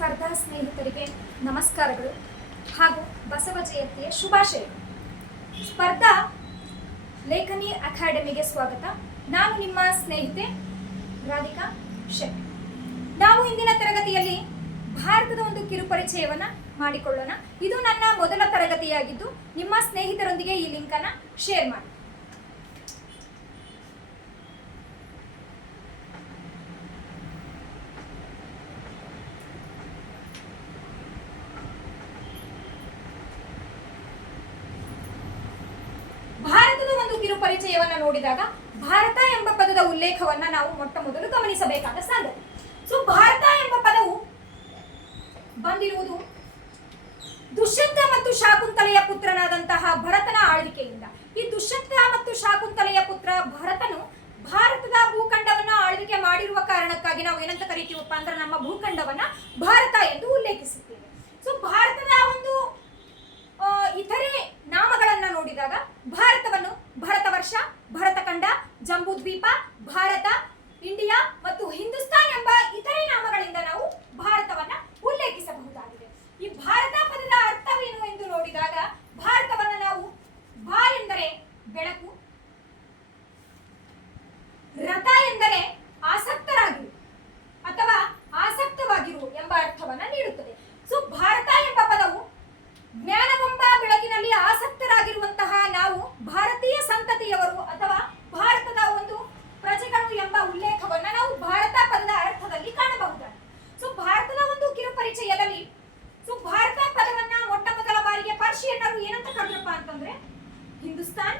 ಸ್ಪರ್ಧಾ ಸ್ನೇಹಿತರಿಗೆ ನಮಸ್ಕಾರಗಳು ಹಾಗೂ ಬಸವ ಜಯಂತಿಯ ಶುಭಾಶಯ ಸ್ಪರ್ಧಾ ಲೇಖನಿ ಅಕಾಡೆಮಿಗೆ ಸ್ವಾಗತ. ನಾನು ನಿಮ್ಮ ಸ್ನೇಹಿತೆ ರಾಧಿಕಾ ಶೆಟ್ಟಿ. ನಾವು ಇಂದಿನ ತರಗತಿಯಲ್ಲಿ ಭಾರತದ ಒಂದು ಕಿರುಪರಿಚಯವನ್ನು ಮಾಡಿಕೊಳ್ಳೋಣ. ಇದು ನನ್ನ ಮೊದಲ ತರಗತಿಯಾಗಿದ್ದು ನಿಮ್ಮ ಸ್ನೇಹಿತರೊಂದಿಗೆ ಈ ಲಿಂಕನ್ನು ಶೇರ್ ಮಾಡಿ ಭಾರತದ ಒಂದು ಕಿರುಪರಿಚಯವನ್ನ ನೋಡಿದಾಗ ಭಾರತ ಎಂಬ ಪದದ ಉಲ್ಲೇಖವನ್ನ ನಾವು ಮೊಟ್ಟ ಮೊದಲು ಗಮನಿಸಬೇಕಾದ ಸಂಗತಿ ಸೊ ಭಾರತ ಎಂಬ ಪದವು ಬಂದಿರುವುದು ದುಷ್ಯಂತ ಮತ್ತು ಶಾಕುಂತಲೆಯ ಪುತ್ರನಾದಂತಹ ಭರತನ ಆಳ್ವಿಕೆಯಿಂದ. ಈ ದುಷ್ಯಂತ ಮತ್ತು ಶಾಕುಂತಲೆಯ ಪುತ್ರ ಭರತನು ಭಾರತದ ಭೂಖಂಡವನ್ನ ಆಳ್ವಿಕೆ ಮಾಡಿರುವ ಕಾರಣಕ್ಕಾಗಿ ನಾವು ಏನಂತ ಕರಿತೀವಪ್ಪ ಅಂದ್ರೆ ನಮ್ಮ ಭೂಖಂಡವನ್ನ ಭಾರತ ಎಂದು ಉಲ್ಲೇಖಿಸುತ್ತೇವೆ. ಸೊ ಭಾರತದ ಒಂದು ಆ, ಇತರೆ ನಾಮಗಳನ್ನ ನೋಡಿದಾಗ ಭಾರತವನ್ನು ಭರತವರ್ಷ ಭರತಖಂಡ ಜಂಬೂದ್ವೀಪ ಭಾರತ ಇಂಡಿಯಾ ಮತ್ತು ಹಿಂದೂಸ್ತಾನ್ ಎಂಬ ಇತರೆ ನಾಮಗಳಿಂದ ನಾವು ಭಾರತವನ್ನ ಉಲ್ಲೇಖಿಸಬಹುದಾಗಿದೆ ಈ ಭಾರತ ಪದದ ಅರ್ಥವೇನು ಎಂದು ನೋಡಿದಾಗ ಭಾರತವನ್ನ ನಾವು ಭಾ ಎಂದರೆ ಬೆಳಕು ರಥ ಎಂದರೆ ಆಸಕ್ತರಾಗಿರು ಅಥವಾ ಆಸಕ್ತವಾಗಿರು ಎಂಬ ಅರ್ಥವನ್ನ ನೀಡುತ್ತದೆ ಸೊ ಭಾರತ ಎಂಬ ಪದವು ಜ್ಞಾನವೆಂಬ ಬೆಳಕಿನಲ್ಲಿ ಆಸಕ್ತರಾಗಿರುವಂತಹ ನಾವು ಭಾರತೀಯ ಸಂತತಿಯವರು ಅಥವಾ ಭಾರತದ ಒಂದು ಪ್ರಜೆಗಳು ಎಂಬ ಉಲ್ಲೇಖವನ್ನ ನಾವು ಭಾರತ ಪದದ ಅರ್ಥದಲ್ಲಿ ಕಾಣಬಹುದಾಗಿದೆ ಸೊ ಭಾರತದ ಒಂದು ಕಿರುಪರಿಚಯದಲ್ಲಿ ಸೊ ಭಾರತ ಪದವನ್ನ ಮೊಟ್ಟ ಮೊದಲ ಬಾರಿಗೆ ಪರ್ಷಿಯನ್ನರು ಏನಂತ ಕರೆದ್ರಪ್ಪ ಅಂತಂದ್ರೆ ಹಿಂದೂಸ್ತಾನ್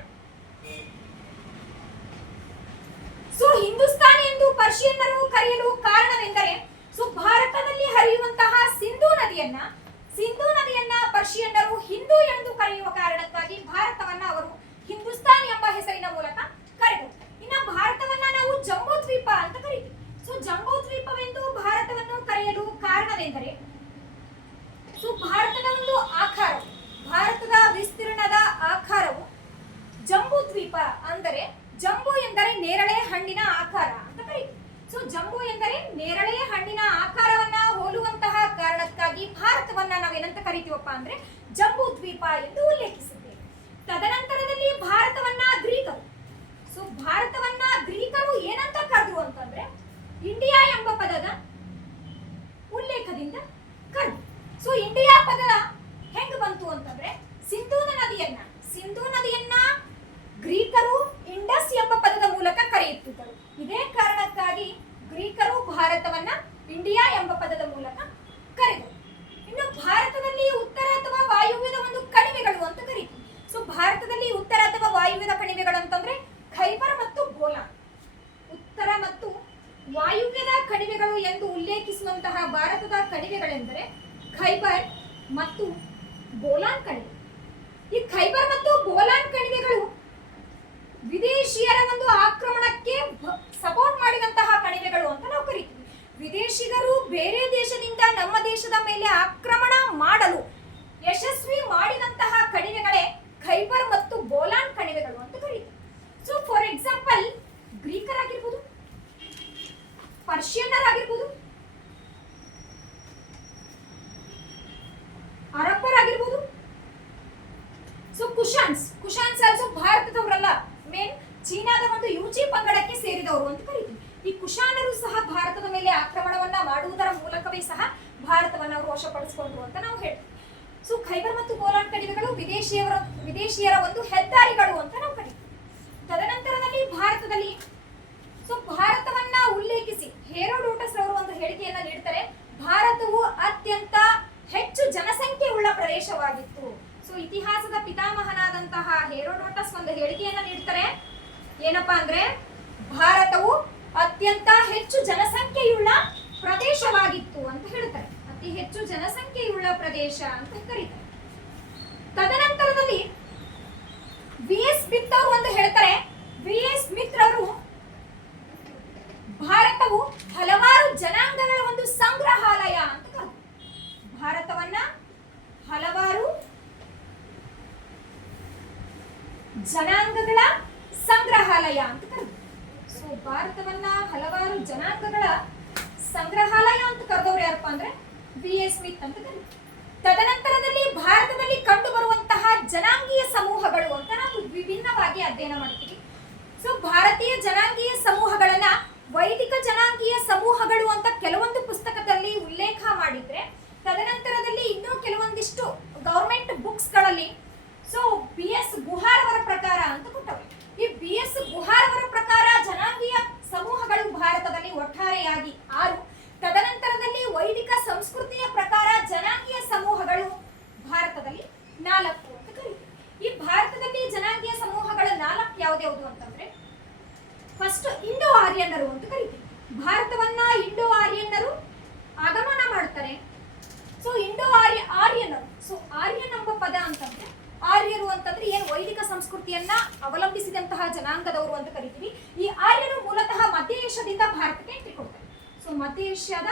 ಸೊ ಹಿಂದೂಸ್ತಾನ್ ಎಂದು ಪರ್ಷಿಯನ್ನರು ಕರೆಯಲು ಕಾರಣವೆಂದರೆ ಸೊ ಭಾರತದಲ್ಲಿ ಹರಿಯುವಂತಹ ಸಿಂಧೂ ನದಿಯನ್ನ ಸಿಂಧೂ ನದಿಯನ್ನ ಪರ್ಷಿಯನ್ನರು ಹಿಂದೂ ಎಂದು ಕರೆಯುವ ಕಾರಣಕ್ಕಾಗಿ ಭಾರತವನ್ನ ಅವರು ಹಿಂದೂಸ್ತಾನ್ ಎಂಬ ಹೆಸರಿನ ಮೂಲಕ ಕರೆದರು ಇನ್ನ ಭಾರತವನ್ನ ನಾವು ಜಂಬೂ ದ್ವೀಪ ಅಂತ ಕರಿತೀವಿ ಸೊ ಜಂಬೂ ದ್ವೀಪವೆಂದು ಭಾರತವನ್ನು ಕರೆಯಲು ಕಾರಣವೆಂದರೆ ಸೊ ಭಾರತದ ಒಂದು ಆಕಾರ ಭಾರತದ ವಿಸ್ತೀರ್ಣದ ಆಕಾರವು ಜಂಬೂ ದ್ವೀಪ ಅಂದರೆ, ಜಂಬೂ ಎಂದರೆ ನೇರಳೆ ಹಣ್ಣಿನ ಆಕಾರ ಅಂತ ಕರೀತೀವಿ. ಸೊ ಜಂಬೂ ಎಂದರೆ ನೇರಳೆ ಹಣ್ಣಿನ ಆಕಾರವನ್ನ ಹೋಲುವಂತಹ ಕಾರಣಕ್ಕಾಗಿ ಭಾರತವನ್ನ ನಾವೇನಂತ ಕರಿತೀವಪ್ಪ ಅಂದ್ರೆ ಜಂಬೂ ದ್ವೀಪ ಎಂದು ಉಲ್ಲೇಖಿಸಿದ್ದೇವೆ ತದನಂತರದಲ್ಲಿ ಭಾರತವನ್ನ ಗ್ರೀಕರು. ಸೊ ಭಾರತವನ್ನ ಗ್ರೀಕರು ಏನಂತ ಕರೆದ್ರು ಅಂತಂದ್ರೆ, ಇಂಡಿಯಾ ಎಂಬ ಪದದ ಉಲ್ಲೇಖದಿಂದ ಕರೆದ್ರು ಸೊ ಇಂಡಿಯಾ ಪದ ಹೆಂಗ್ ಬಂತು ಅಂತಂದ್ರೆ ಸಿಂಧೂ ನದಿಯನ್ನ ಸಿಂಧೂ ನದಿಯನ್ನ ಗ್ರೀಕರು ಇಂಡಸ್ ಎಂಬ ಪದದ ಮೂಲಕ ಕರೆಯುತ್ತಿದ್ದರು ಇದೇ ಕಾರಣಕ್ಕಾಗಿ ಗ್ರೀಕರು ಭಾರತವನ್ನ ಇಂಡಿಯಾ ಎಂಬ ಪದದ ಮೂಲಕ ಕರೆದರು ಇನ್ನು ಭಾರತದಲ್ಲಿ ಉತ್ತರ ಅಥವಾ ವಾಯುವ್ಯದ ಒಂದು ಕಣಿವೆಗಳು ಅಂತ ಕರೀತೀವಿ ಸೊ ಭಾರತದಲ್ಲಿ ಉತ್ತರ ಅಥವಾ ವಾಯುವ್ಯದ ಕಣಿವೆಗಳು ಅಂತಂದ್ರೆ ಖೈಬರ್ ಮತ್ತು ಗೋಲಾನ್ ಉತ್ತರ ಮತ್ತು ವಾಯುವ್ಯದ ಕಣಿವೆಗಳು ಎಂದು ಉಲ್ಲೇಖಿಸುವಂತಹ ಭಾರತದ ಕಣಿವೆಗಳೆಂದರೆ ಖೈಬರ್ ಮತ್ತು ಬೋಲಾನ್ ಕಣಿವೆ ಈ ಖೈಬರ್ ಮತ್ತು ಬೋಲಾನ್ ಕಣಿವೆಗಳು ವಿದೇಶಿಯರ ಒಂದು ಆಕ್ರಮಣಕ್ಕೆ ಸಪೋರ್ಟ್ ಮಾಡಿದಂತಹ ಕಣಿವೆಗಳು ಅಂತ ನಾವು ಕರಿತೀವಿ. ವಿದೇಶಿಗರು ಬೇರೆ ದೇಶದಿಂದ ನಮ್ಮ ದೇಶದ ಮೇಲೆ ಆಕ್ರಮಣ ಮಾಡಲು ಯಶಸ್ವಿ ಮಾಡಿದಂತಹ ಕಣಿವೆಗಳೇ ಖೈಬರ್ ಮತ್ತು ಬೋಲಾನ್ ಕಣಿವೆಗಳು ಅಂತ ಕರೀತೀವಿ. ಸೊ ಫಾರ್ ಎಕ್ಸಾಂಪಲ್ ಗ್ರೀಕರಾಗಿರ್ಬೋದು, ಪರ್ಷಿಯನ್ನರಾಗಿರ್ಬೋದು, ಅರಬ್ಬರಾಗಿರ್ಬೋದು ಸೊ ಕುಶಾನ್ಸ್ ಕುಶಾನ್ಸ್ ಆಲ್ಸೋ ಭಾರತದವರಲ್ಲ ಮೇನ್ ಚೀನಾದ ಒಂದು ಯುಜಿ ಪಂಗಡಕ್ಕೆ ಸೇರಿದವರು ಅಂತ ಕರೀತೀವಿ. ಈ ಕುಶಾನರು ಸಹ ಭಾರತದ ಮೇಲೆ ಆಕ್ರಮಣವನ್ನ ಮಾಡುವುದರ ಮೂಲಕವೇ ಸಹ ಭಾರತವನ್ನು ಅವರು ವಶಪಡಿಸಿಕೊಂಡ್ರು ಅಂತ ನಾವು ಹೇಳ್ತೀವಿ. ಸೊ ಖೈಬರ್ ಮತ್ತು ಗೋಲಾನ್ ಕಣಿವೆಗಳು ವಿದೇಶಿಯವರ, ವಿದೇಶಿಯರ ಒಂದು ಹೆದ್ದಾರಿಗಳು ಅಂತ ನಾವು ಕರಿತೀವಿ. ತದನಂತರದಲ್ಲಿ ಭಾರತದಲ್ಲಿ ಸೊ ಭಾರತವನ್ನ ಉಲ್ಲೇಖಿಸಿ ಹೇರೋಡೋಟಸ್ ಅವರು ಒಂದು ಹೇಳಿಕೆಯನ್ನ ನೀಡ್ತಾರೆ. ಭಾರತವು ಅತ್ಯಂತ ಹೆಚ್ಚು ಜನಸಂಖ್ಯೆ ಉಳ್ಳ ಪ್ರದೇಶವಾಗಿತ್ತು. ಸೊ ಇತಿಹಾಸದ ಪಿತಾಮಹನಾದಂತಹ ಹೇರೋಡೋಟಸ್ ಒಂದು ಹೇಳಿಕೆಯನ್ನ ನೀಡ್ತಾರೆ. ಏನಪ್ಪಾ ಅಂದ್ರೆ, ಭಾರತವು ಅತ್ಯಂತ ಹೆಚ್ಚು ಜನಸಂಖ್ಯೆಯುಳ್ಳ ಪ್ರದೇಶವಾಗಿತ್ತು ಅಂತ ಹೇಳ್ತಾರೆ. ಅತಿ ಹೆಚ್ಚು ಜನಸಂಖ್ಯೆಯುಳ್ಳ ಪ್ರದೇಶ ಅಂತ ಕರೀತಾರೆ. ತದನಂತರದಲ್ಲಿ ವಿ ಎಸ್ ಸ್ಮಿತ್ ಅವರು ಒಂದು ಹೇಳ್ತಾರೆ. ವಿ ಎಸ್ ಸ್ಮಿತ್ ಅವರು ಭಾರತವು ಹಲವಾರು ಜನಾಂಗಗಳ ಒಂದು ಸಂಗ್ರಹಾಲಯ ಅಂತ ಭಾರತವನ್ನ ಹಲವಾರು ಜನಾಂಗಗಳ ಸಂಗ್ರಹಾಲಯ ಅಂತ ಕರೆದ್ರು. ಸೊ ಭಾರತವನ್ನ ಹಲವಾರು ಜನಾಂಗಗಳ ಸಂಗ್ರಹಾಲಯ ಅಂತ ಕರೆದವ್ರು ಯಾರಪ್ಪ ಅಂದ್ರೆ ಬಿ ಎಸ್ ಸ್ಮಿತ್ ಅಂತ ಕರೆದ್ರು. ತದನಂತರದಲ್ಲಿ ಭಾರತದಲ್ಲಿ ಕಂಡು ಬರುವಂತಹ ಜನಾಂಗೀಯ ಸಮೂಹಗಳು ಅಂತ ನಾವು ವಿಭಿನ್ನವಾಗಿ ಅಧ್ಯಯನ ಮಾಡ್ತೀವಿ. ಸೊ ಭಾರತೀಯ ಜನಾಂಗೀಯ ಸಮೂಹಗಳನ್ನ ವೈದಿಕ ಜನಾಂಗೀಯ ಸಮೂಹಗಳು ಅಂತ ಕೆಲವೊಂದು ಪುಸ್ತಕದಲ್ಲಿ ಉಲ್ಲೇಖ ಮಾಡಿದ್ರೆ, ತದನಂತರದಲ್ಲಿ ಇನ್ನೂ ಕೆಲವೊಂದಿಷ್ಟು ಗವರ್ಮೆಂಟ್ ಬುಕ್ಸ್ಗಳಲ್ಲಿ ಸೊ ಬಿ ಎಸ್ ಗುಹಾರ್ ಅವರ ಪ್ರಕಾರ ಅಂತ ಕೊಟ್ಟವೆ ಈ ಬಿ ಎಸ್ ಗುಹಾರ್ ಅವರ ಪ್ರಕಾರ ಜನಾಂಗೀಯ ಸಮೂಹಗಳು ಭಾರತದಲ್ಲಿ ಒಟ್ಟಾರೆಯಾಗಿ ಆರು. ತದನಂತರದಲ್ಲಿ ವೈದಿಕ ಸಂಸ್ಕೃತಿಯ ಪ್ರಕಾರ ಜನಾಂಗೀಯ ಸಮೂಹಗಳು ಭಾರತದಲ್ಲಿ ನಾಲ್ಕು ಅಂತ ಕರೀತೀವಿ ಈ ಭಾರತದಲ್ಲಿ ಜನಾಂಗೀಯ ಸಮೂಹಗಳ ನಾಲ್ಕು ಯಾವ್ದ್ಯಾವುದು ಅಂತಂದ್ರೆ ಫಸ್ಟ್ ಇಂಡೋ ಆರ್ಯನ್ನರು ಅಂತ ಕರಿತೀವಿ ಭಾರತವನ್ನ ಇಂಡೋ ಆರ್ಯನ್ನರು ಆಗಮನ ಮಾಡ್ತಾರೆ. ಸೊ ಇಂಡೋ ಆರ್ಯ, ಆರ್ಯನರು. ಸೊ ಆರ್ಯನ್ ಎಂಬ ಪದ ಅಂತಂದ್ರೆ ಆರ್ಯರು ಅಂತಂದ್ರೆ ಏನು ವೈದಿಕ ಸಂಸ್ಕೃತಿಯನ್ನ ಅವಲಂಬಿಸಿದಂತಹ ಜನಾಂಗದವರು ಅಂತ ಕರಿತೀವಿ. ಈ ಆರ್ಯರು ಮೂಲತಃ ಮಧ್ಯ ಏಷ್ಯಾದಿಂದ ಭಾರತಕ್ಕೆ ಎಂಟ್ರಿ ಕೊಡ್ತಾರೆ. ಸೊ ಮಧ್ಯ ಏಷ್ಯಾದ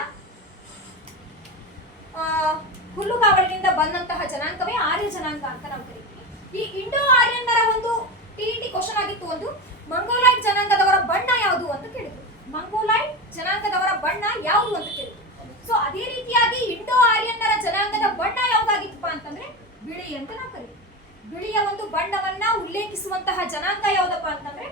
ಹುಲ್ಲು ಹುಲ್ಲುಗಾವಲಿನಿಂದ ಬಂದಂತಹ ಜನಾಂಗವೇ ಆರ್ಯ ಜನಾಂಗ ಅಂತ ನಾವು ಕರಿತೀವಿ. ಈ ಇಂಡೋ ಆರ್ಯನ್ನರ ಒಂದು ಟಿ ಟಿ ಕ್ವಶನ್ ಆಗಿತ್ತು ಒಂದು, ಮಂಗೋಲೈಟ್ ಜನಾಂಗದವರ ಬಣ್ಣ ಯಾವುದು ಅಂತ ಕೇಳಿದ್ರು. ಮಂಗೋಲಾಯ್ಡ್ ಜನಾಂಗದವರ ಬಣ್ಣ ಯಾವುದು ಅಂತ ಕೇಳಿದ್ರು. ಸೊ ಅದೇ ರೀತಿಯಾಗಿ ಇಂಡೋ ಆರ್ಯನ್ನರ ಜನಾಂಗದ ಬಣ್ಣ ಯಾವುದಾಗಿತ್ತಪ್ಪ ಅಂತಂದ್ರೆ ಬಿಳಿ ಅಂತ ನಾವು ಕರಿತೀವಿ. ಬಿಳಿಯ ಒಂದು ಬಣ್ಣವನ್ನ ಉಲ್ಲೇಖಿಸುವಂತಹ ಜನಾಂಗ ಯಾವುದಪ್ಪ ಅಂತಂದ್ರೆ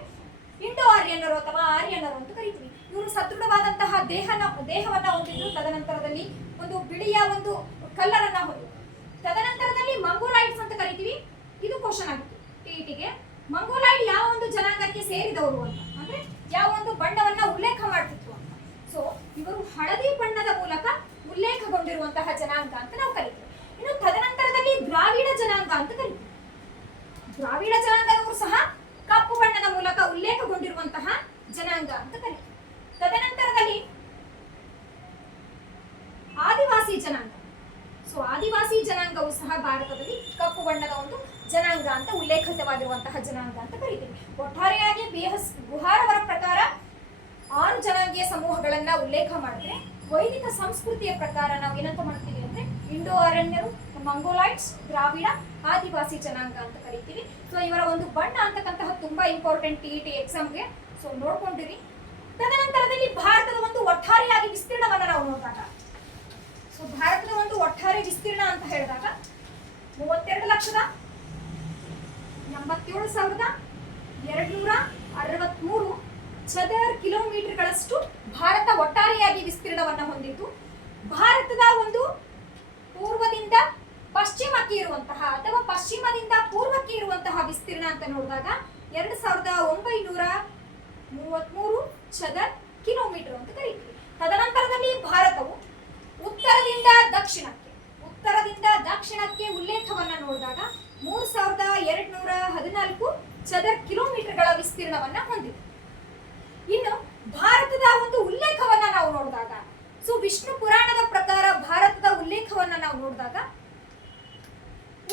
ಇಂಡೋ ಆರ್ಯನರು ಅಥವಾ ಆರ್ಯನರು ಅಂತ ಕರಿತೀವಿ. ಇವರು ಸದೃಢವಾದಂತಹ ದೇಹನ, ದೇಹವನ್ನ ಹೊಂದಿದ್ರು. ತದನಂತರದಲ್ಲಿ ಒಂದು ಬಿಳಿಯ ಒಂದು ಕಲ್ಲರನ್ನ ಹೊಂದಿದ್ರು. ತದನಂತರದಲ್ಲಿ ಮಂಗೋಲೈಡ್ಸ್ ಅಂತ ಕರಿತೀವಿ. ಇದು ಕ್ವಶನ್ ಆಗಿತ್ತು. ಟಿಇಟಿಗೆ ಮಂಗೋಲೈಟ್ ಯಾವ ಒಂದು ಜನಾಂಗಕ್ಕೆ ಸೇರಿದವರು ಅಂತ ಅಂದ್ರೆ ಯಾವ ಒಂದು ಬಣ್ಣವನ್ನ ಉಲ್ಲೇಖ ಮಾಡ್ತಿತ್ತು ಅಂತ. ಸೊ ಇವರು ಹಳದಿ ಬಣ್ಣದ ಮೂಲಕ ಉಲ್ಲೇಖಗೊಂಡಿರುವಂತಹ ಜನಾಂಗ ಅಂತ ನಾವು ಕರಿತೀವಿ. ಇನ್ನು ತದನಂತರದಲ್ಲಿ ದ್ರಾವಿಡ ಜನಾಂಗ ಅಂತ ಕರಿತೀವಿ. ದ್ರಾವಿಡ ಜನಾಂಗದವರು ಸಹ ಕಪ್ಪು ಬಣ್ಣದ ಮೂಲಕ ಉಲ್ಲೇಖಗೊಂಡಿರುವಂತಹ ಜನಾಂಗ ಅಂತ ಕರೀತಾರೆ. ತದನಂತರದಲ್ಲಿ ಆದಿವಾಸಿ ಜನಾಂಗ. ಸೊ ಆದಿವಾಸಿ ಜನಾಂಗವು ಸಹ ಭಾರತದಲ್ಲಿ ಕಪ್ಪು ಬಣ್ಣದ ಒಂದು ಜನಾಂಗ ಅಂತ ಉಲ್ಲೇಖಿತವಾಗಿರುವಂತಹ ಜನಾಂಗ ಅಂತ ಕರೀತೀವಿ. ಒಟ್ಟಾರೆಯಾಗಿ ಬಿಎಸ್ ಗುಹಾರ್ ಅವರ ಪ್ರಕಾರ ಆರು ಜನಾಂಗೀಯ ಸಮೂಹಗಳನ್ನ ಉಲ್ಲೇಖ ಮಾಡಿದ್ರೆ, ವೈದಿಕ ಸಂಸ್ಕೃತಿಯ ಪ್ರಕಾರ ನಾವು ಏನಂತ ಮಾಡ್ತೀವಿ ಅಂದ್ರೆ ಇಂಡೋ ಅರಣ್ಯರು, ಮಂಗೋಲೈಟ್ಸ್, ದ್ರಾವಿಡ ಆದಿವಾಸಿ ಜನಾಂಗ ಅಂತ ಕರಿತೀವಿ. ಸೊ ಇವರ ಒಂದು ಬಣ್ಣ ಅಂತಕ್ಕಂತಹ ತುಂಬಾ ಇಂಪಾರ್ಟೆಂಟ್ ಟಿ ಟಿ ಎಕ್ಸಾಮ್ಗೆ ಸೊ ನೋಡ್ಕೊಂಡಿರಿ. ತದನಂತರದಲ್ಲಿ ಭಾರತದ ಒಂದು ಒಟ್ಟಾರೆಯಾಗಿ ವಿಸ್ತೀರ್ಣವನ್ನ ನಾವು ನೋಡಿದಾಗ. ಸೊ ಭಾರತದ ಒಂದು ಒಟ್ಟಾರೆ ವಿಸ್ತೀರ್ಣ ಅಂತ ಹೇಳಿದಾಗ, ಮೂವತ್ತೆರಡು ಲಕ್ಷದ ಎಂಬತ್ತೇಳು ಸಾವಿರದ ಎರಡ್ನೂರ ಅರವತ್ಮೂರು ಚದರ್ ಕಿಲೋಮೀಟರ್ಗಳಷ್ಟು ಭಾರತ ಒಟ್ಟಾರೆಯಾಗಿ ವಿಸ್ತೀರ್ಣವನ್ನು ಹೊಂದಿದ್ದು. ಭಾರತದ ಒಂದು ಪೂರ್ವದಿಂದ ಪಶ್ಚಿಮಕ್ಕೆ ಇರುವಂತಹ ಅಥವಾ ಪಶ್ಚಿಮದಿಂದ ಪೂರ್ವಕ್ಕೆ ಇರುವಂತಹ ವಿಸ್ತೀರ್ಣ ಅಂತ ನೋಡಿದಾಗ ಎರಡು ಸಾವಿರದ ಒಂಬೈನೂರ ಮೂವತ್ಮೂರು ಚದರ್ ಕಿಲೋಮೀಟರ್ ಅಂತ ಕರೀತೀವಿ. ತದನಂತರದಲ್ಲಿ ಭಾರತವು ಉತ್ತರದಿಂದ ದಕ್ಷಿಣಕ್ಕೆ ಉತ್ತರದಿಂದ ದಕ್ಷಿಣಕ್ಕೆ ಉಲ್ಲೇಖವನ್ನ ನೋಡಿದಾಗ ಮೂರ್ ಸಾವಿರದ ಎರಡ್ ನೂರ ಹದಿನಾಲ್ಕು ಚದರ್ ಕಿಲೋಮೀಟರ್ಗಳ ವಿಸ್ತೀರ್ಣವನ್ನ ಹೊಂದಿದೆ. ಇನ್ನು ಭಾರತದ ಒಂದು ಉಲ್ಲೇಖವನ್ನ ನಾವು ನೋಡಿದಾಗ ಸೊ ವಿಷ್ಣು ಪುರಾಣದ ಪ್ರಕಾರ ಭಾರತದ ಉಲ್ಲೇಖವನ್ನ ನಾವು ನೋಡಿದಾಗ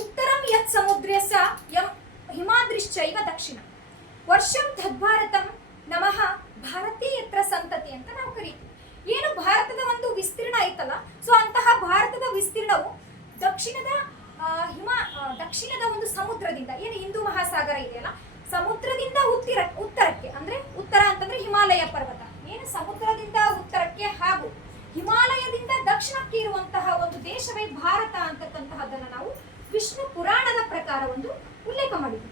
ಉತ್ತರಂ ಯತ್ ಸಮುದ್ರಸ್ಯ ಯಂ ಹಿಮಾದ್ರಿಶ್ಚೈವ ದಕ್ಷಿಣ ವರ್ಷಂ ತದ್ಭಾರತಂ ನಮಃ ಭಾರತೀಯತ್ರ ಸಂತತಿ ಅಂತ ನಾವು ಕರೀತೀವಿ। ಏನು ಭಾರತದ ಒಂದು ವಿಸ್ತೀರ್ಣ ಐತಲ್ಲ ಸೊ ಅಂತಹ ಭಾರತದ ವಿಸ್ತೀರ್ಣವು ದಕ್ಷಿಣದ ಹಿಮ ದಕ್ಷಿಣದ ಒಂದು ಸಮುದ್ರದಿಂದ, ಏನು ಹಿಂದೂ ಮಹಾಸಾಗರ ಇದೆಯಲ್ಲ, ಸಮುದ್ರದಿಂದ ಉತ್ತರ, ಉತ್ತರಕ್ಕೆ, ಅಂದ್ರೆ ಉತ್ತರ ಅಂತಂದ್ರೆ ಹಿಮಾಲಯ ಪರ್ವತ, ಏನು ಸಮುದ್ರದಿಂದ ಉತ್ತರಕ್ಕೆ ಹಾಗೂ ಹಿಮಾಲಯದಿಂದ ದಕ್ಷಿಣಕ್ಕೆ ಇರುವಂತಹ ಒಂದು ದೇಶವೇ ಭಾರತ ಅಂತಕ್ಕಂತಹದನ್ನ ನಾವು ವಿಷ್ಣು ಪುರಾಣದ ಪ್ರಕಾರ ಒಂದು ಉಲ್ಲೇಖ ಮಾಡಿದ್ವಿ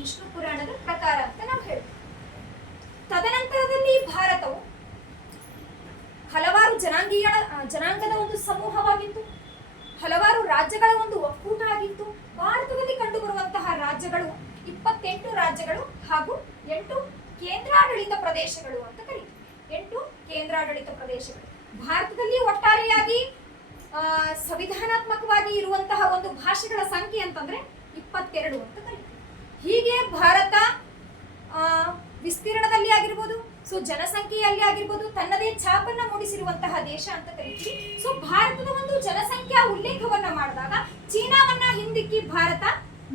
ವಿಷ್ಣು ಪುರಾಣದ ಪ್ರಕಾರ ಅಂತ ನಾವು ಹೇಳ್ತೀವಿ. ತದನಂತರದಲ್ಲಿ ಭಾರತವು ಹಲವಾರು ಜನಾಂಗೀಯ ಜನಾಂಗದ ಒಂದು ಸಮೂಹವಾಗಿತ್ತು. ಹಲವಾರು ರಾಜ್ಯಗಳ ಒಂದು ಒಕ್ಕೂಟ ಆಗಿತ್ತು. ಭಾರತದಲ್ಲಿ ಕಂಡುಬರುವಂತಹ ರಾಜ್ಯಗಳು ಇಪ್ಪತ್ತೆಂಟು ರಾಜ್ಯಗಳು ಹಾಗೂ ಎಂಟು ಕೇಂದ್ರಾಡಳಿತ ಪ್ರದೇಶಗಳು ಅಂತ ಕರೀತೀವಿ. ಎಂಟು ಕೇಂದ್ರಾಡಳಿತ ಪ್ರದೇಶಗಳು. ಭಾರತದಲ್ಲಿ ಒಟ್ಟಾರೆಯಾಗಿ ಸಂವಿಧಾನಾತ್ಮಕವಾಗಿ ಇರುವಂತಹ ಒಂದು ಭಾಷೆಗಳ ಸಂಖ್ಯೆ ಅಂತಂದ್ರೆ ಇಪ್ಪತ್ತೆರಡು ಅಂತ ಕರೀತೀವಿ. ಹೀಗೆ ಭಾರತ ವಿಸ್ತೀರ್ಣದಲ್ಲಿ ಆಗಿರ್ಬೋದು, ಸೊ ಜನಸಂಖ್ಯೆಯಲ್ಲಿ ಆಗಿರ್ಬೋದು, ತನ್ನದೇ ಛಾಪನ್ನ ಮೂಡಿಸಿರುವಂತಹ ದೇಶ ಅಂತ ಕರಿತೀವಿ. ಸೊ ಭಾರತದ ಒಂದು ಜನಸಂಖ್ಯಾ ಉಲ್ಲೇಖವನ್ನ ಮಾಡಿದಾಗ ಚೀನಾವನ್ನ ಹಿಂದಿಕ್ಕಿ ಭಾರತ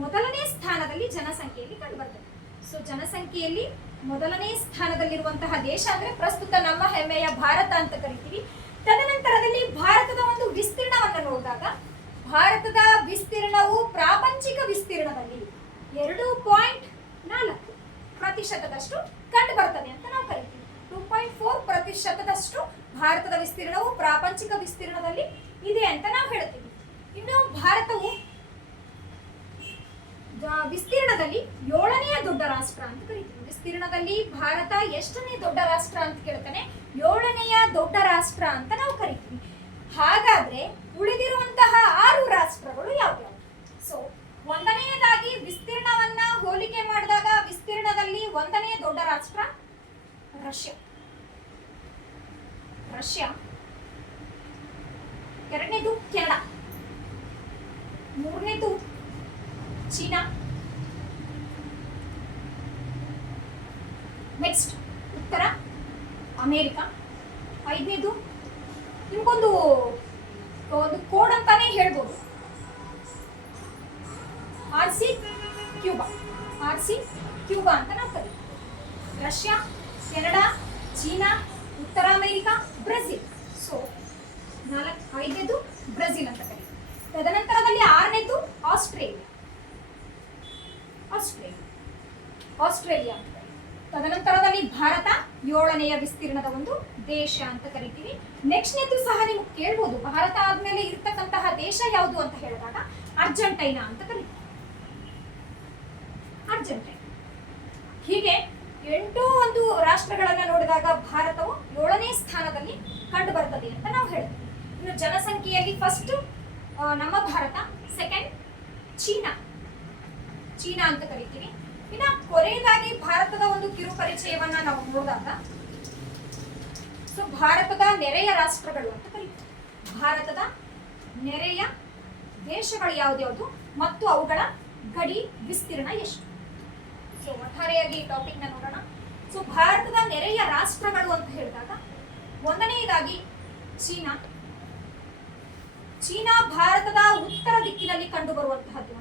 ಮೊದಲನೇ ಸ್ಥಾನದಲ್ಲಿ ಜನಸಂಖ್ಯೆಯಲ್ಲಿ ಕಂಡುಬರ್ತದೆ. ಸೊ ಜನಸಂಖ್ಯೆಯಲ್ಲಿ ಮೊದಲನೇ ಸ್ಥಾನದಲ್ಲಿರುವಂತಹ ದೇಶ ಅಂದ್ರೆ ಪ್ರಸ್ತುತ ನಮ್ಮ ಹೆಮ್ಮೆಯ ಭಾರತ ಅಂತ ಕರಿತೀವಿ. ತದನಂತರದಲ್ಲಿ ಭಾರತದ ಒಂದು ವಿಸ್ತೀರ್ಣವನ್ನು ನೋಡಿದಾಗ, ಭಾರತದ ವಿಸ್ತೀರ್ಣವು ಪ್ರಾಪಂಚಿಕ ವಿಸ್ತೀರ್ಣದಲ್ಲಿ ಎರಡು ಪಾಯಿಂಟ್ ನಾಲ್ಕು ಪ್ರತಿಶತದಷ್ಟು ಕಂಡು ಬರ್ತದೆ ಅಂತ ನಾವು ಕರಿತೀವಿ. ಟೂ ಪಾಯಿಂಟ್ ಫೋರ್ ಪ್ರತಿಶತದಷ್ಟು ಭಾರತದ ವಿಸ್ತೀರ್ಣವು ಪ್ರಾಪಂಚಿಕ ವಿಸ್ತೀರ್ಣದಲ್ಲಿ ಇದೆ ಅಂತ ನಾವು ಹೇಳ್ತೀವಿ. ಇನ್ನು ಭಾರತವು ವಿಸ್ತೀರ್ಣದಲ್ಲಿ ಏಳನೆಯ ದೊಡ್ಡ ರಾಷ್ಟ್ರ ಅಂತ ಕರಿತೀವಿ ವಿಸ್ತೀರ್ಣದಲ್ಲಿ ಭಾರತ ಎಷ್ಟನೇ ದೊಡ್ಡ ರಾಷ್ಟ್ರ ಅಂತ ಕೇಳ್ತಾನೆ. ಏಳನೆಯ ದೊಡ್ಡ ರಾಷ್ಟ್ರ ಅಂತ ನಾವು ಕರಿತೀವಿ. ಹಾಗಾದ್ರೆ ಉಳಿದಿರುವಂತಹ ಆರು ರಾಷ್ಟ್ರಗಳು ಯಾವ್ಯಾವು? ಸೊ ಒಂದನೆಯದಾಗಿ ವಿಸ್ತೀರ್ಣವನ್ನ ಹೋಲಿಕೆ ಮಾಡಿದಾಗ ವಿಸ್ತೀರ್ಣದಲ್ಲಿ ಒಂದನೇ ದೊಡ್ಡ ರಾಷ್ಟ್ರ ರಷ್ಯಾ. ರಷ್ಯಾ. ಎರಡನೇದು ಕೆನಡಾ. ಮೂರನೇದು ಚೀನಾ. ನೆಕ್ಸ್ಟ್ ಉತ್ತರ, ಅಮೇರಿಕ. ಐದನೇದು, ನಿಮ್ಗೊಂದು, ಒಂದು ಕೋಡ್ ಅಂತಾನೆ ಹೇಳ್ಬೋದು. R C, Cuba. R C, Cuba ಅಂತ ನಾವು ಕರೀತೀವಿ. ರಷ್ಯಾ, ಕೆನಡಾ, ಚೀನಾ, ಉತ್ತರ ಅಮೇರಿಕ, ಬ್ರೆಜಿಲ್. ಸೊ ನಾಲ್ಕು, ಐದನೇದು, ಬ್ರೆಜಿಲ್ ಅಂತ ಕರೀತೀವಿ. ತದನಂತರದಲ್ಲಿ ಆರನೇದು, ಆಸ್ಟ್ರೇಲಿಯಾ. ಆಸ್ಟ್ರೇಲಿಯಾ. ಆಸ್ಟ್ರೇಲಿಯಾ. ತದನಂತರದಲ್ಲಿ ಭಾರತ ಏಳನೆಯ ವಿಸ್ತೀರ್ಣದ ಒಂದು ದೇಶ ಅಂತ ಕರಿತೀವಿ. ನೆಕ್ಸ್ಟ್ನೇದು ಸಹ ನೀವು ಕೇಳ್ಬೋದು. ಭಾರತ ಆದ್ಮೇಲೆ ಇರ್ತಕ್ಕಂತಹ ದೇಶ ಯಾವುದು ಅಂತ ಹೇಳಿದಾಗ ಅರ್ಜೆಂಟೈನಾ ಅಂತ ಕರಿತೀವಿ. ಅರ್ಜೆಂಟೈನಾ. ಹೀಗೆ ಎಂಟು ಒಂದು ರಾಷ್ಟ್ರಗಳನ್ನ ನೋಡಿದಾಗ ಭಾರತವು ಏಳನೇ ಸ್ಥಾನದಲ್ಲಿ ಕಂಡು ಬರ್ತದೆ ಅಂತ ನಾವು ಹೇಳ್ತೀವಿ. ಇನ್ನು ಜನಸಂಖ್ಯೆಯಲ್ಲಿ ಫಸ್ಟ್ ನಮ್ಮ ಭಾರತ ಸೆಕೆಂಡ್ ಚೀನಾ. ಚೀನಾ ಅಂತ ಕರಿತೀವಿ. ಇನ್ನ ಕೊನೆಯದಾಗಿ ಭಾರತದ ಒಂದು ಕಿರು ಪರಿಚಯವನ್ನ ನಾವು ನೋಡಿದಾಗ, ಸೊ ಭಾರತದ ನೆರೆಯ ರಾಷ್ಟ್ರಗಳು ಅಂತ ಕರಿತೀವಿ ಭಾರತದ ನೆರೆಯ ದೇಶಗಳು ಯಾವ್ದ್ಯಾವ್ದು ಮತ್ತು ಅವುಗಳ ಗಡಿ ವಿಸ್ತೀರ್ಣ ಎಷ್ಟು? ಸೊ ಒಟ್ಟಾರೆಯಾಗಿ ಈ ಟಾಪಿಕ್ನ ನೋಡೋಣ. ಸೊ ಭಾರತದ ನೆರೆಯ ರಾಷ್ಟ್ರಗಳು ಅಂತ ಹೇಳಿದಾಗ, ಒಂದನೆಯದಾಗಿ ಚೀನಾ. ಚೀನಾ ಭಾರತದ ಉತ್ತರ ದಿಕ್ಕಿನಲ್ಲಿ ಕಂಡು ಬರುವಂತಹದ್ದು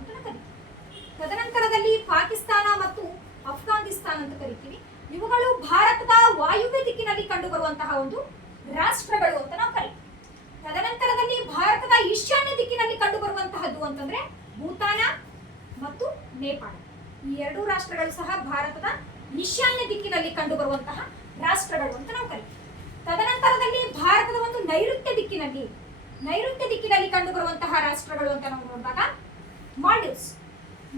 ತದನಂತರದಲ್ಲಿ ಪಾಕಿಸ್ತಾನ ಮತ್ತು ಅಫ್ಘಾನಿಸ್ತಾನ ಅಂತ ಕರಿತೀವಿ. ಇವುಗಳು ಭಾರತದ ವಾಯುವ್ಯ ದಿಕ್ಕಿನಲ್ಲಿ ಕಂಡು ಬರುವಂತಹ ಒಂದು ರಾಷ್ಟ್ರಗಳು ಅಂತ ನಾವು ಕರಿತೀವಿ. ತದನಂತರದಲ್ಲಿ ಭಾರತದ ಈಶಾನ್ಯ ದಿಕ್ಕಿನಲ್ಲಿ ಕಂಡು ಬರುವಂತಹದ್ದು ಅಂತಂದ್ರೆ ಭೂತಾನ ಮತ್ತು ನೇಪಾಳ. ಈ ಎರಡು ರಾಷ್ಟ್ರಗಳು ಸಹ ಭಾರತದ ಈಶಾನ್ಯ ದಿಕ್ಕಿನಲ್ಲಿ ಕಂಡು ಬರುವಂತಹ ರಾಷ್ಟ್ರಗಳು ಅಂತ ನಾವು ಕರಿತೀವಿ. ತದನಂತರದಲ್ಲಿ ಭಾರತದ ಒಂದು ನೈಋತ್ಯ ದಿಕ್ಕಿನಲ್ಲಿ ನೈಋತ್ಯ ದಿಕ್ಕಿನಲ್ಲಿ ಕಂಡು ಬರುವಂತಹ ರಾಷ್ಟ್ರಗಳು ಅಂತ ನಾವು ನೋಡಿದಾಗ ಮಾಲ್ಡೀವ್ಸ್.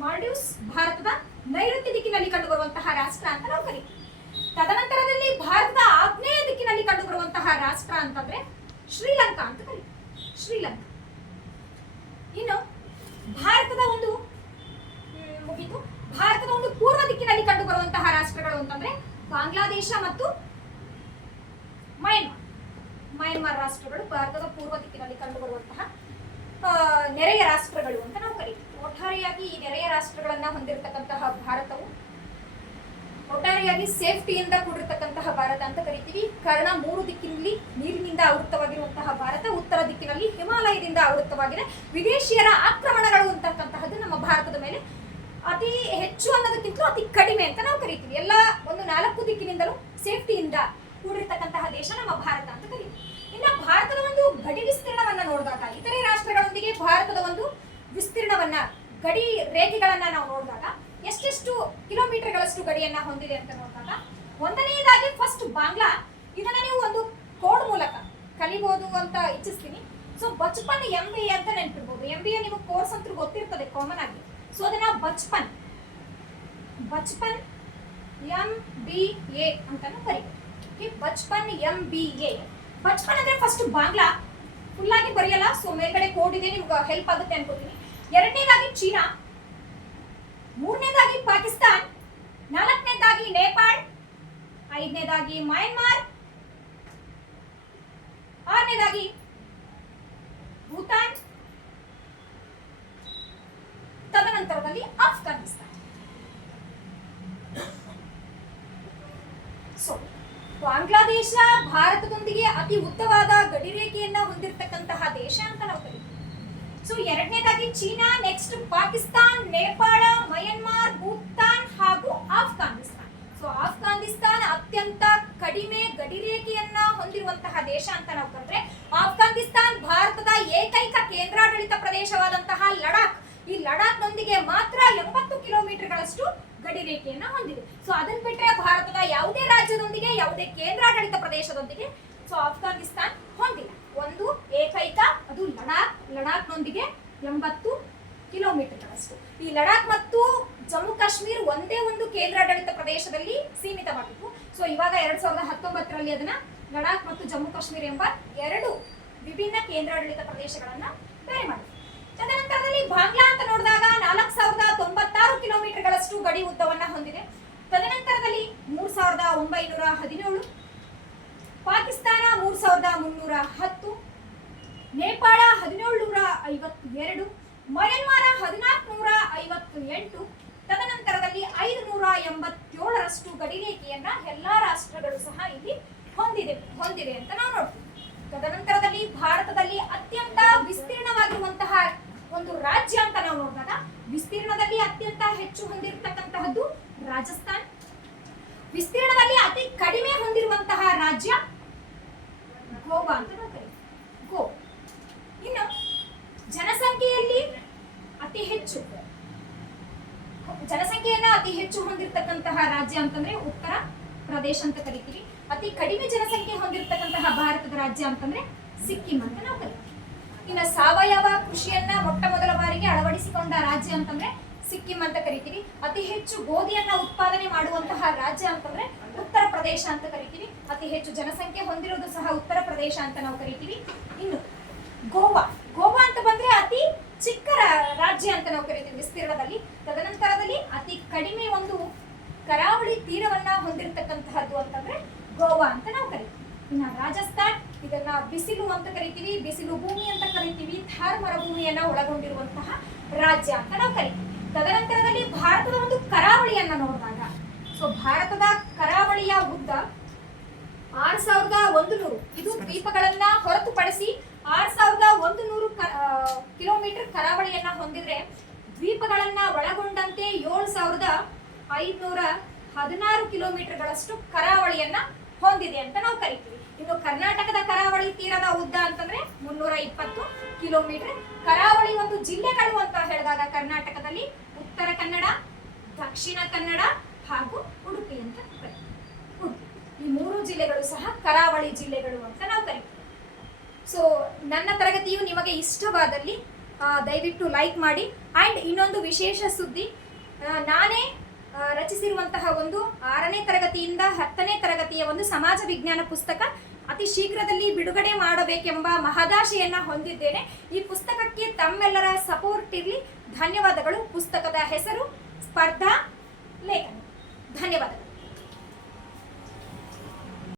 ಮಾಲ್ಡೀವ್ಸ್ ಭಾರತದ ನೈಋತ್ಯ ದಿಕ್ಕಿನಲ್ಲಿ ಕಂಡು ಬರುವಂತಹ ರಾಷ್ಟ್ರ ಅಂತ ನಾವು ಕರಿತೀವಿ. ತದನಂತರದಲ್ಲಿ ಭಾರತದ ಆಗ್ನೇಯ ದಿಕ್ಕಿನಲ್ಲಿ ಕಂಡು ಬರುವಂತಹ ರಾಷ್ಟ್ರ ಅಂತಂದ್ರೆ ಶ್ರೀಲಂಕಾ ಅಂತ ಕರಿತೀವಿ. ಶ್ರೀಲಂಕಾ. ಇನ್ನು ಭಾರತದ ಒಂದು ಮುಗಿತು. ಭಾರತದ ಒಂದು ಪೂರ್ವ ದಿಕ್ಕಿನಲ್ಲಿ ಕಂಡು ಬರುವಂತಹ ರಾಷ್ಟ್ರಗಳು ಅಂತಂದ್ರೆ ಬಾಂಗ್ಲಾದೇಶ ಮತ್ತು ಮಯನ್ಮಾರ್. ಮಯನ್ಮಾರ್ ರಾಷ್ಟ್ರಗಳು ಭಾರತದ ಪೂರ್ವ ದಿಕ್ಕಿನಲ್ಲಿ ಕಂಡು ಬರುವಂತಹ ನೆರೆಯ ರಾಷ್ಟ್ರಗಳು ಅಂತ ನಾವು ಕರಿತೀವಿ. ಒಟ್ಟಾರೆಯಾಗಿ ಈ ನೆರೆಯ ರಾಷ್ಟ್ರಗಳನ್ನ ಹೊಂದಿರತಕ್ಕಂತಹ ಭಾರತವು, ಒಟ್ಟಾರೆಯಾಗಿ ಸೇಫ್ಟಿಯಿಂದ ಕೂಡಿರತಕ್ಕಂತಹ ಭಾರತ ಅಂತ ಕರಿತೀವಿ. ಕಾರಣ ಮೂರು ದಿಕ್ಕಿನಲ್ಲಿ ನೀರಿನಿಂದ ಆವೃತ್ತವಾಗಿರುವಂತಹ ಭಾರತ, ಉತ್ತರ ದಿಕ್ಕಿನಲ್ಲಿ ಹಿಮಾಲಯದಿಂದ ಆವೃತ್ತವಾಗಿದೆ. ವಿದೇಶಿಯರ ಆಕ್ರಮಣಗಳು ಅಂತಕ್ಕಂತಹದ್ದು ನಮ್ಮ ಭಾರತದ ಮೇಲೆ ಅತಿ ಹೆಚ್ಚು ಅನ್ನೋದಕ್ಕಿಂತಲೂ ಅತಿ ಕಡಿಮೆ ಅಂತ ನಾವು ಕರಿತೀವಿ. ಎಲ್ಲ ಒಂದು ನಾಲ್ಕು ದಿಕ್ಕಿನಿಂದಲೂ ಸೇಫ್ಟಿಯಿಂದ ಕೂಡಿರ್ತಕ್ಕಂತಹ ದೇಶ ನಮ್ಮ ಭಾರತ ಅಂತ ಕರಿತೀವಿ. ಇನ್ನು ಭಾರತದ ಒಂದು ಗಡಿ ವಿಸ್ತೀರ್ಣವನ್ನ ನೋಡಿದಾಗ, ಇತರೆ ರಾಷ್ಟ್ರಗಳೊಂದಿಗೆ ಭಾರತದ ಒಂದು ವಿಸ್ತೀರ್ಣವನ್ನ, ಗಡಿ ರೇಖೆಗಳನ್ನ ನಾವು ನೋಡಿದಾಗ ಎಷ್ಟೆಷ್ಟು ಕಿಲೋಮೀಟರ್ಗಳಷ್ಟು ಗಡಿಯನ್ನ ಹೊಂದಿದೆ ಅಂತ ನೋಡಿದಾಗ ಒಂದನೆಯದಾಗಿ ಫಸ್ಟ್ ಬಾಂಗ್ಲಾ. ಇದನ್ನ ನೀವು ಒಂದು ಕೋಡ್ ಮೂಲಕ ಕಲಿಬಹುದು ಅಂತ ಇಚ್ಛಿಸ್ತೀನಿ. ಸೊ ಬಚ್ಪನ್ ಎಂ ಬಿ ಎ ಅಂತ ನೆನ್ಪಿಡ್ಬೋದು. ಎಂ ಬಿ ಎ ನಿಮಗೆ ಕೋರ್ಸ್ ಅಂತ ಗೊತ್ತಿರ್ತದೆ ಕಾಮನ್ ಆಗಿ. ಸೊ ಅದನ್ನ ಬಚ್ಪನ್ ಬಚ್ಪನ್ ಎಂ ಬಿ ಎ ಅಂತಾನು ಕರಿಬೋದು. ಬಚ್ಪನ್ ಎಂ ಬಿ ಎ ಬಚ್ಪನ್ ಅಂದ್ರೆ ಫಸ್ಟ್ ಬಾಂಗ್ಲಾ. ಫುಲ್ ಆಗಿ ಬರೆಯಲ್ಲ ಸೊ ಮೇಲ್ಗಡೆ ಕೋಡ್ ಇದೆ, ನಿಮ್ಗೆ ಹೆಲ್ಪ್ ಆಗುತ್ತೆ ಅನ್ಕೋತೀನಿ. ಎರಡನೇದಾಗಿ ಚೀನಾ, ಮೂರನೇದಾಗಿ ಪಾಕಿಸ್ತಾನ್, ನಾಲ್ಕನೇದಾಗಿ ನೇಪಾಳ್, ಐದನೇದಾಗಿ ಮ್ಯಾನ್ಮಾರ್, ಆರನೇದಾಗಿ ಭೂತಾನ್, ತದನಂತರದಲ್ಲಿ ಆಫ್ಘಾನಿಸ್ತಾನ್. ಸೊ ಬಾಂಗ್ಲಾದೇಶ ಭಾರತದೊಂದಿಗೆ ಅತಿ ಉದ್ದವಾದ ಗಡಿರೇಖೆಯನ್ನ ಹೊಂದಿರತಕ್ಕಂತಹ ದೇಶ ಅಂತ ನಾವು ಕರಿತೀವಿ ಸೊ ಎರಡನೇದಾಗಿ China next Pakistan, Nepal, Myanmar, Bhutan ಹಾಗೂ ಆಫ್ಘಾನಿಸ್ತಾನ್. ಸೊ ಆಫ್ಘಾನಿಸ್ತಾನ್ ಅತ್ಯಂತ ಕಡಿಮೆ ಗಡಿರೇಖೆಯನ್ನ ಹೊಂದಿರುವಂತಹ ದೇಶ ಅಂತ ನಾವು ಕಂಡ್ರೆ ಆಫ್ಘಾನಿಸ್ತಾನ್ ಭಾರತದ ಏಕೈಕ ಕೇಂದ್ರಾಡಳಿತ ಪ್ರದೇಶವಾದಂತಹ ಲಡಾಖ್. ಈ ಲಡಾಖ್ನೊಂದಿಗೆ ಮಾತ್ರ ಎಂಬತ್ತು ಕಿಲೋಮೀಟರ್ಗಳಷ್ಟು ಗಡಿ ರೇಖೆಯನ್ನ ಹೊಂದಿದೆ. ಸೊ ಅದನ್ನ ಬಿಟ್ಟರೆ ಭಾರತದ ಯಾವುದೇ ರಾಜ್ಯದೊಂದಿಗೆ, ಯಾವುದೇ ಕೇಂದ್ರಾಡಳಿತ ಪ್ರದೇಶದೊಂದಿಗೆ ಸೊ ಆಫ್ಘಾನಿಸ್ತಾನ್ ಹೊಂದಿಲ್ಲ. ಒಂದು ಏಕೈಕ, ಅದು ಲಡಾಖ್. ಲಡಾಖ್ನೊಂದಿಗೆ ಎಂಬತ್ತು ಕಿಲೋಮೀಟರ್ಗಳಷ್ಟು. ಈ ಲಡಾಖ್ ಮತ್ತು ಜಮ್ಮು ಕಾಶ್ಮೀರ್ ಒಂದೇ ಒಂದು ಕೇಂದ್ರಾಡಳಿತ ಪ್ರದೇಶದಲ್ಲಿ ಸೀಮಿತವಾಗಿತ್ತು ಸೊ ಇವಾಗ ಎರಡ್ ಸಾವಿರದ ಹತ್ತೊಂಬತ್ತರಲ್ಲಿ ಅದನ್ನ ಲಡಾಖ್ ಮತ್ತು ಜಮ್ಮು ಕಾಶ್ಮೀರ್ ಎಂಬ ಎರಡು ವಿಭಿನ್ನ ಕೇಂದ್ರಾಡಳಿತ ಪ್ರದೇಶಗಳನ್ನ ಬೇರೆ ಮಾಡಿದ್ರು. ತದನಂತರದಲ್ಲಿ ಬಾಂಗ್ಲಾ ಅಂತ ನೋಡಿದಾಗ ನಾಲ್ಕು ಸಾವಿರದ ತೊಂಬತ್ತಾರು ಕಿಲೋಮೀಟರ್ಗಳಷ್ಟು ಗಡಿ ಉದ್ದವನ್ನ ಹೊಂದಿದೆ. ತದನಂತರದಲ್ಲಿ ಮೂರ್ ಸಾವಿರದ ಒಂಬೈನೂರ ಹದಿನೇಳು ಪಾಕಿಸ್ತಾನ ಮೂರು ಸಾವಿರದ ಮುನ್ನೂರ ಹತ್ತು, ನೇಪಾಳ ಹದಿನೇಳು ನೂರ ಐವತ್ತು ಎರಡು ಮಯನ್ಮಾರ ಹದಿನಾಲ್ಕು ನೂರ ಐವತ್ತು ಎಂಟು ತದನಂತರದಲ್ಲಿ ಐದು ನೂರ ಎಂಬತ್ತೇಳರಷ್ಟು ಗಡಿರೇಖೆಯನ್ನ ಎಲ್ಲಾ ರಾಷ್ಟ್ರಗಳು ಸಹ ಇಲ್ಲಿ ಹೊಂದಿದೆ ಹೊಂದಿದೆ ಅಂತ ನಾವು ನೋಡ್ತೀವಿ. ತದನಂತರದಲ್ಲಿ ಭಾರತದಲ್ಲಿ ಅತ್ಯಂತ ವಿಸ್ತೀರ್ಣವಾಗಿರುವಂತಹ ಒಂದು ರಾಜ್ಯ ಅಂತ ನಾವು ನೋಡಿದಾಗ ವಿಸ್ತೀರ್ಣದಲ್ಲಿ ಅತ್ಯಂತ ಹೆಚ್ಚು ಹೊಂದಿರತಕ್ಕಂತಹದ್ದು ರಾಜಸ್ಥಾನ್. ವಿಸ್ತೀರ್ಣದಲ್ಲಿ ಅತಿ ಕಡಿಮೆ ಹೊಂದಿರುವಂತಹ ರಾಜ್ಯ ಗೋವಾ ಅಂತ ನಾವು ಕರೀತೀವಿ ಗೋ. ಇನ್ನು ಜನಸಂಖ್ಯೆಯಲ್ಲಿ ಅತಿ ಹೆಚ್ಚು. ಜನಸಂಖ್ಯೆಯನ್ನ ಅತಿ ಹೆಚ್ಚು ಹೊಂದಿರತಕ್ಕಂತಹ ರಾಜ್ಯ ಅಂತಂದ್ರೆ ಉತ್ತರ ಪ್ರದೇಶ ಅಂತ ಕರಿತೀವಿ. ಅತಿ ಕಡಿಮೆ ಜನಸಂಖ್ಯೆ ಹೊಂದಿರತಕ್ಕಂತಹ ಭಾರತದ ರಾಜ್ಯ ಅಂತಂದ್ರೆ ಸಿಕ್ಕಿಂ ಅಂತ ನಾವು ಕರಿತೀವಿ. ಇನ್ನು ಸಾವಯವ ಕೃಷಿಯನ್ನ ಮೊಟ್ಟ ಮೊದಲ ಬಾರಿಗೆ ಅಳವಡಿಸಿಕೊಂಡ ರಾಜ್ಯ ಅಂತಂದ್ರೆ ಸಿಕ್ಕಿಂ ಅಂತ ಕರಿತೀವಿ. ಅತಿ ಹೆಚ್ಚು ಗೋಧಿಯನ್ನ ಉತ್ಪಾದನೆ ಮಾಡುವಂತಹ ರಾಜ್ಯ ಅಂತಂದ್ರೆ ಉತ್ತರ ಪ್ರದೇಶ ಅಂತ ಕರಿತೀವಿ. ಅತಿ ಹೆಚ್ಚು ಜನಸಂಖ್ಯೆ ಹೊಂದಿರೋದು ಸಹ ಉತ್ತರ ಪ್ರದೇಶ ಅಂತ ನಾವು ಕರಿತೀವಿ. ಇನ್ನು ಗೋವಾ. ಗೋವಾ ಅಂತ ಬಂದ್ರೆ ಅತಿ ಚಿಕ್ಕ ರಾಜ್ಯ ಅಂತ ನಾವು ಕರಿತೀವಿ ವಿಸ್ತೀರ್ಣದಲ್ಲಿ. ತದನಂತರದಲ್ಲಿ ಅತಿ ಕಡಿಮೆ ಒಂದು ಕರಾವಳಿ ತೀರವನ್ನ ಹೊಂದಿರತಕ್ಕಂತಹದ್ದು ಅಂತಂದ್ರೆ ಗೋವಾ ಅಂತ ನಾವು ಕರಿತೀವಿ. ಇನ್ನ ರಾಜಸ್ಥಾನ್, ಇದನ್ನ ಬಿಸಿಲು ಅಂತ ಕರಿತೀವಿ. ಬಿಸಿಲು ಭೂಮಿ ಅಂತ ಕರಿತೀವಿ. ಥಾರ್ ಮರುಭೂಮಿಯನ್ನ ಒಳಗೊಂಡಿರುವಂತಹ ರಾಜ್ಯ ಅಂತ ನಾವು ಕರಿತೀವಿ. ತದನಂತರದಲ್ಲಿ ಭಾರತದ ಒಂದು ಕರಾವಳಿಯನ್ನ ನೋಡಿದಾಗ. ಸೊ ಭಾರತದ ಕರಾವಳಿಯ ಉದ್ದ ಆರ್ ಸಾವಿರದ ಒಂದು ನೂರು ಇದು ದ್ವೀಪಗಳನ್ನ ಹೊರತುಪಡಿಸಿ ಆರ್ ಸಾವಿರದ ಒಂದು ನೂರು ಕಿಲೋಮೀಟರ್ ಕರಾವಳಿಯನ್ನ ಹೊಂದಿದ್ರೆ ದ್ವೀಪಗಳನ್ನ ಒಳಗೊಂಡಂತೆ ಏಳು ಸಾವಿರದ ಐದುನೂರ ಹದಿನಾರು ಕಿಲೋಮೀಟರ್ಗಳಷ್ಟು ಕರಾವಳಿಯನ್ನ ಹೊಂದಿದೆ ಅಂತ ನಾವು ಕರಿತೀವಿ. ಇನ್ನು ಕರ್ನಾಟಕದ ಕರಾವಳಿ ತೀರದ ಉದ್ದ ಅಂತಂದ್ರೆ ಮುನ್ನೂರ ಇಪ್ಪತ್ತು ಕಿಲೋಮೀಟರ್. ಕರಾವಳಿ ಒಂದು ಜಿಲ್ಲೆಗಳು ಅಂತ ಹೇಳಿದಾಗ ಕರ್ನಾಟಕದಲ್ಲಿ ಉತ್ತರ ಕನ್ನಡ ದಕ್ಷಿಣ ಕನ್ನಡ ಹಾಗೂ ಉಡುಪಿ ಅಂತ ಕರಿತೀವಿ ಉಡುಪಿ. ಈ ಮೂರು ಜಿಲ್ಲೆಗಳು ಸಹ ಕರಾವಳಿ ಜಿಲ್ಲೆಗಳು ಅಂತ ನಾವು ಕರಿತೀವಿ. ಸೊ ನನ್ನ ತರಗತಿಯು ನಿಮಗೆ ಇಷ್ಟವಾದಲ್ಲಿ ದಯವಿಟ್ಟು ಲೈಕ್ ಮಾಡಿ. ಆ್ಯಂಡ್ ಇನ್ನೊಂದು ವಿಶೇಷ ಸುದ್ದಿ ನಾನೇ ರಚಿಸಿರುವಂತಹ ಒಂದು ಆರನೇ ತರಗತಿಯಿಂದ ಹತ್ತನೇ ತರಗತಿಯ ಒಂದು ಸಮಾಜ ವಿಜ್ಞಾನ ಪುಸ್ತಕ ಅತಿ ಶೀಘ್ರದಲ್ಲಿ ಬಿಡುಗಡೆ ಮಾಡಬೇಕೆಂಬ ಮಹದಾಶೆಯನ್ನ ಹೊಂದಿದ್ದೇನೆ. ಈ ಪುಸ್ತಕಕ್ಕೆ ತಮ್ಮೆಲ್ಲರ ಸಪೋರ್ಟ್ ಇರಲಿ. ಧನ್ಯವಾದಗಳು. ಪುಸ್ತಕದ ಹೆಸರು ಸ್ಪರ್ಧಾ ಲೇಖನ. ಧನ್ಯವಾದಗಳು